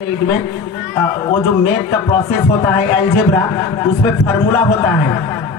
में वो जो मैथ का प्रोसेस होता है अलजेब्रा, उसमें फार्मूला होता है,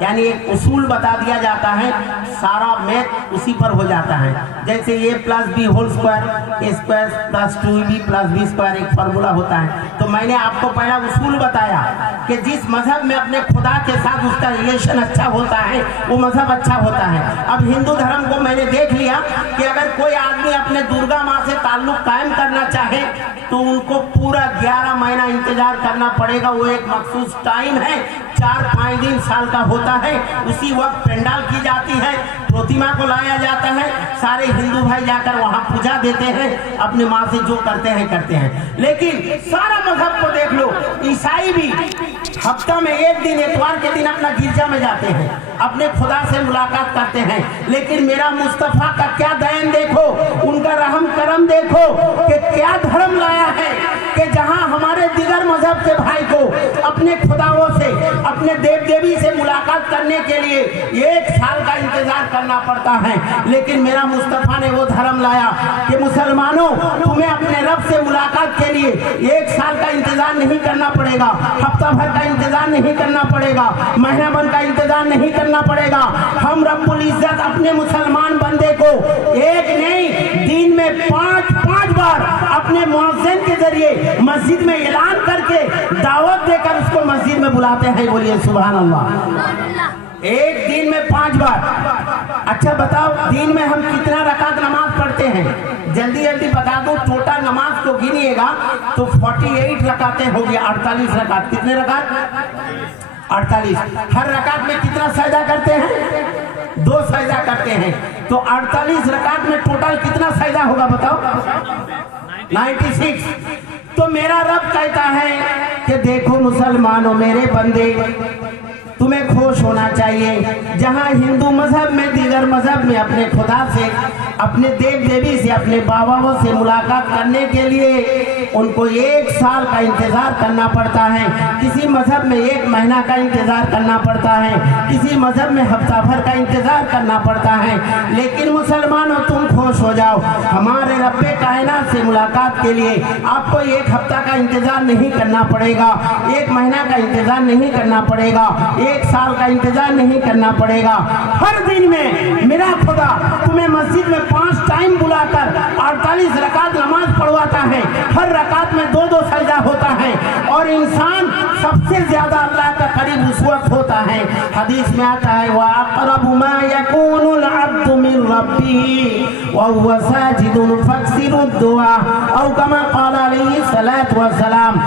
यानी एक उसूल बता दिया जाता है, सारा मैथ उसी पर हो जाता है। जैसे a plus B whole square A square plus 2b plus B square एक फार्मूला होता है। तो मैंने आपको पहला उसूल बताया कि जिस मजहब में अपने खुदा के साथ उसका रिलेशन अच्छा होता है वो मजहब अच्छा होता है। अब हिंदू धर्म को मैंने देख लिया कि अगर कोई आदमी अपने दुर्गा माँ से ताल्लुक कायम करना चाहे तो उनको पूरा 11 महीना इंतजार करना पड़ेगा। वो एक मखसूस टाइम है, 4-5 दिन साल का होता है। उसी वक्त पंडाल की जाती है, प्रतिमा को लाया जाता है, सारे हिंदू भाई जाकर वहां पूजा देते हैं, अपने माँ से जो करते हैं। लेकिन सारा मजहब को देख लो, ईसाई भी हफ्ता में एक दिन इतवार के दिन अपना गिरजा में जाते हैं, अपने खुदा से मुलाकात करते हैं। लेकिन मेरा मुस्तफा का क्या दयन देखो, उनका रहम करम देखो कि क्या धर्म लाया है कि जहां हमारे दिगर मजहब के भाई को अपने खुदाओं से, अपने देव देवी से मुलाकात करने के लिए 1 साल का इंतजार करना पड़ता है। लेकिन मेरा मुस्तफा ने वो धर्म लाया कि मुसलमानों, तुम्हें अपने रब से मुलाकात के लिए 1 साल का इंतजार नहीं करना पड़ेगा, हफ्ता भर का इंतजार नहीं करना पड़ेगा, महीना भर का इंतजार नहीं करना पड़ेगा। हम रब्बुल इज्जत अपने मुसलमान बंदे को एक नहीं, दिन में 5 बार अपने मुअज्जिन के जरिए मस्जिद में ऐलान करके दावत देकर उसको मस्जिद में बुलाते हैं। बोलिए सुभान अल्लाह। एक दिन में 5 बार। अच्छा बताओ, दिन में हम कितना रकात नमाज पढ़ते हैं? जल्दी जल्दी बता दो, टोटल नमाज को गिनिएगा तो 48 रकातें होगी, 48 रकात। कितने रकात? 48। हर रकात में कितना सजदा करते हैं? 2 सजदा करते हैं। तो 48 रकात में टोटल कितना सजदा होगा बताओ? 96। तो मेरा रब कहता है कि देखो मुसलमानों, मेरे बंदे, तुम्हें खुश होना चाहिए। जहां हिंदू मजहब में, दीगर मजहब में अपने खुदा से, अपने देव देवी से, अपने बाबाओं से मुलाकात करने के लिए उनको 1 साल का इंतजार करना पड़ता है। किसी मजहब में 1 महीना का इंतजार करना पड़ता है, किसी मजहब में हफ्ता भर का इंतजार करना पड़ता है। लेकिन मुसलमानों, तुम खुश हो जाओ, हमारे रब्बे कायनात से मुलाकात के लिए आपको 1 हफ्ता का इंतजार नहीं करना पड़ेगा, 1 महीना का इंतजार नहीं करना पड़ेगा, 1 साल का इंतजार नहीं करना पड़ेगा। हर दिन में मेरा खुदा तुम्हें मस्जिद में 5 टाइम बुलाकर 48 रकात नमाज पढ़वाता है। हर रकात में 2-2 सजदा होता है और इंसान सबसे ज्यादा अल्लाह का करीब उस वक्त होता है। हदीस में आता है, व अक़रबु मा यकूनुल अब्दु मिन रब्बिही व हुवा साजिदुन फक्सिरुद दुआ औ कमा क़ाला अलैहि सलातु व सलाम।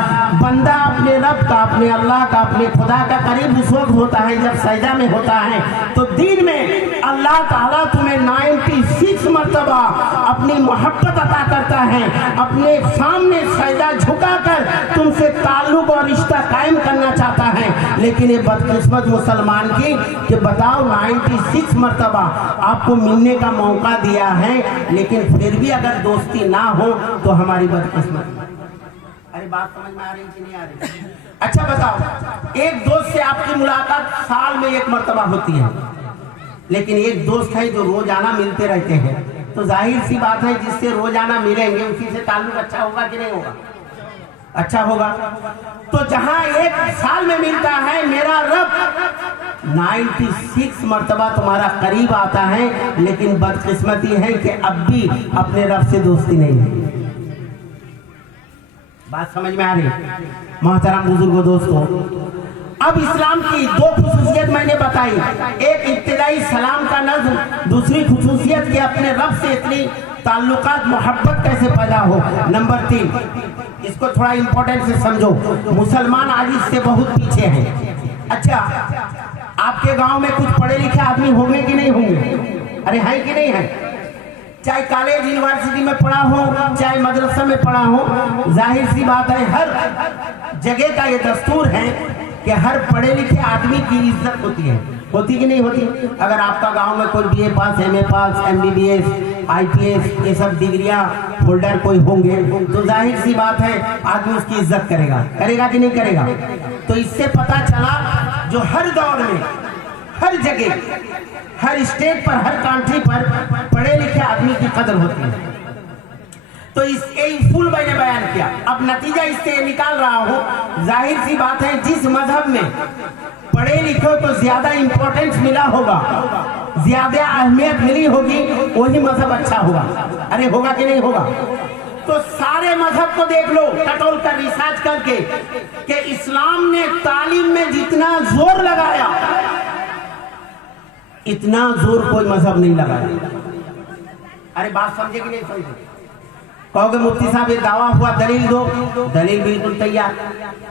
बंदा अपने रब का, अपने अल्लाह का, अपने खुदा का करीब उस वक्त होता है जब सजदा में होता है। तो दिन में अल्लाह ताला तुम्हें 96 मर्तबा अपनी मोहब्बत अता करता है, अपने सामने सजदा झुकाकर तुमसे ताल्लुक और रिश्ता कायम करना चाहता है। लेकिन ये बदकिस्मत मुसलमान की कि बताओ, 96 मर्तबा आपको मिलने का मौका दिया है, लेकिन फिर भी अगर दोस्ती ना हो तो हमारी बदकिस्मत। अरे बात समझ में आ रही कि नहीं आ रही? अच्छा बताओ, एक दोस्त से आपकी मुलाकात साल में 1 मर्तबा होती है, लेकिन एक दोस्त है जो रोजाना मिलते रहते हैं, तो जाहिर सी बात है जिससे रोजाना मिलेंगे उसी से ताल्लुक अच्छा होगा कि नहीं होगा? अच्छा होगा। तो जहां 1 साल में मिलता है, मेरा रब 96 मर्तबा तुम्हारा करीब आता है, लेकिन बदकिस्मती है कि अब भी अपने रब से दोस्ती नहीं है। बात समझ में आ रही? मोहतरम बुजुर्गों, दोस्तों, अब इस्लाम की 2 खुसूसियत मैंने बताई। एक इब्तिदाई सलाम का नज़्म, दूसरी खुसूसियत कि अपने रब से इतनी ताल्लुकात, मोहब्बत कैसे पैदा हो। नंबर 3, इसको थोड़ा इंपॉर्टेंट से समझो। मुसलमान आज इससे बहुत पीछे हैं। अच्छा, आपके गांव में कुछ पढ़े लिखे आदमी होंगे कि नहीं होंगे? अरे हैं कि नहीं है? चाहे कॉलेज यूनिवर्सिटी में पढ़ा हो, चाहे मदरसा में पढ़ा हो, जाहिर सी बात है हर जगह का ये दस्तूर है कि हर पढ़े लिखे आदमी की इज्जत होती है। होती कि नहीं होती? अगर आपका गांव में कोई BA पास, MA पास, MBBS, IPS ये सब डिग्रियां होल्डर कोई होंगे तो जाहिर सी बात है आदमी उसकी इज्जत करेगा। करेगा कि नहीं करेगा? तो इससे पता चला जो हर दौर में, हर जगह, हर स्टेट पर, हर कंट्री पर पढ़े लिखे आदमी की कदर होती है। तो इसके फुल मैंने बयान किया। अब नतीजा इससे निकाल रहा हूं, जाहिर सी बात है जिस मजहब में पढ़े लिखे को ज्यादा इंपॉर्टेंस मिला होगा, ज्यादा अहमियत मिली होगी, वही मजहब अच्छा होगा। अरे होगा कि नहीं होगा? तो सारे मजहब को देख लो टटोल कर, रिसर्च करके, कि इस्लाम ने तालीम में जितना जोर लगाया इतना जोर कोई मजहब नहीं लगाया। अरे बात समझे कि नहीं समझे? कहोगे मुफ्ती साहब ये दावा हुआ, दलील दो। दलील बिल्कुल तैयार,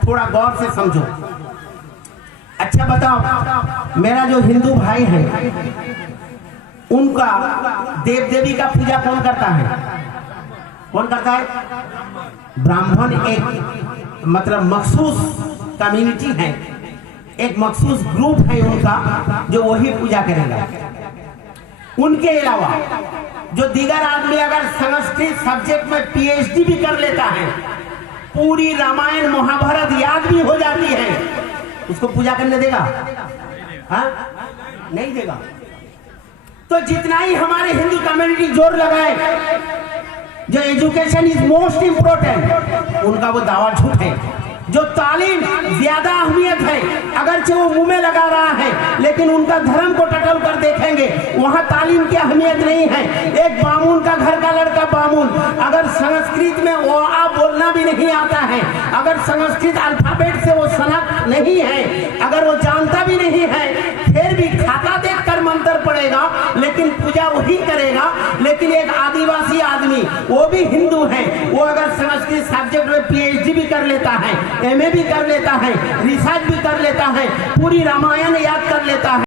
थोड़ा गौर से समझो। अच्छा बताओ, मेरा जो हिंदू भाई है उनका देव देवी का पूजा कौन करता है? कौन करता है? ब्राह्मण एक मतलब मखसूस कम्युनिटी है, एक मखसूस ग्रुप है उनका जो वही पूजा करेगा। उनके अलावा जो दीगर आदमी अगर संस्कृत सब्जेक्ट में पीएचडी भी कर लेता है, पूरी रामायण महाभारत याद भी हो जाती है, उसको पूजा करने देगा? हाँ, नहीं देगा। तो जितना ही हमारे हिंदू कम्युनिटी जोर लगाए जो एजुकेशन इज मोस्ट इंपोर्टेंट, उनका वो दावा झूठ है। जो तालीम ज्यादा अहमियत है, अगरचे वो मुंह में लगा रहा है, लेकिन उनका धर्म को टटोल कर देखेंगे, वहां तालीम की अहमियत नहीं है। एक बामून का घर का लड़का बामून, अगर संस्कृत में ओ आ बोलना भी नहीं आता है, अगर संस्कृत अल्फाबेट से वो सनक नहीं है, अगर वो जानता भी नहीं है, फिर भी खाता देखकर मंत्र पड़ेगा, लेकिन पूजा वही करेगा। लेकिन एक आदिवासी आदमी, वो भी हिंदू है, वो अगर संस्कृत सब्जेक्ट में पीएचडी भी कर लेता है, एमए भी कर लेता है, रिसर्च भी कर लेता है, पूरी रामायण याद कर लेता है।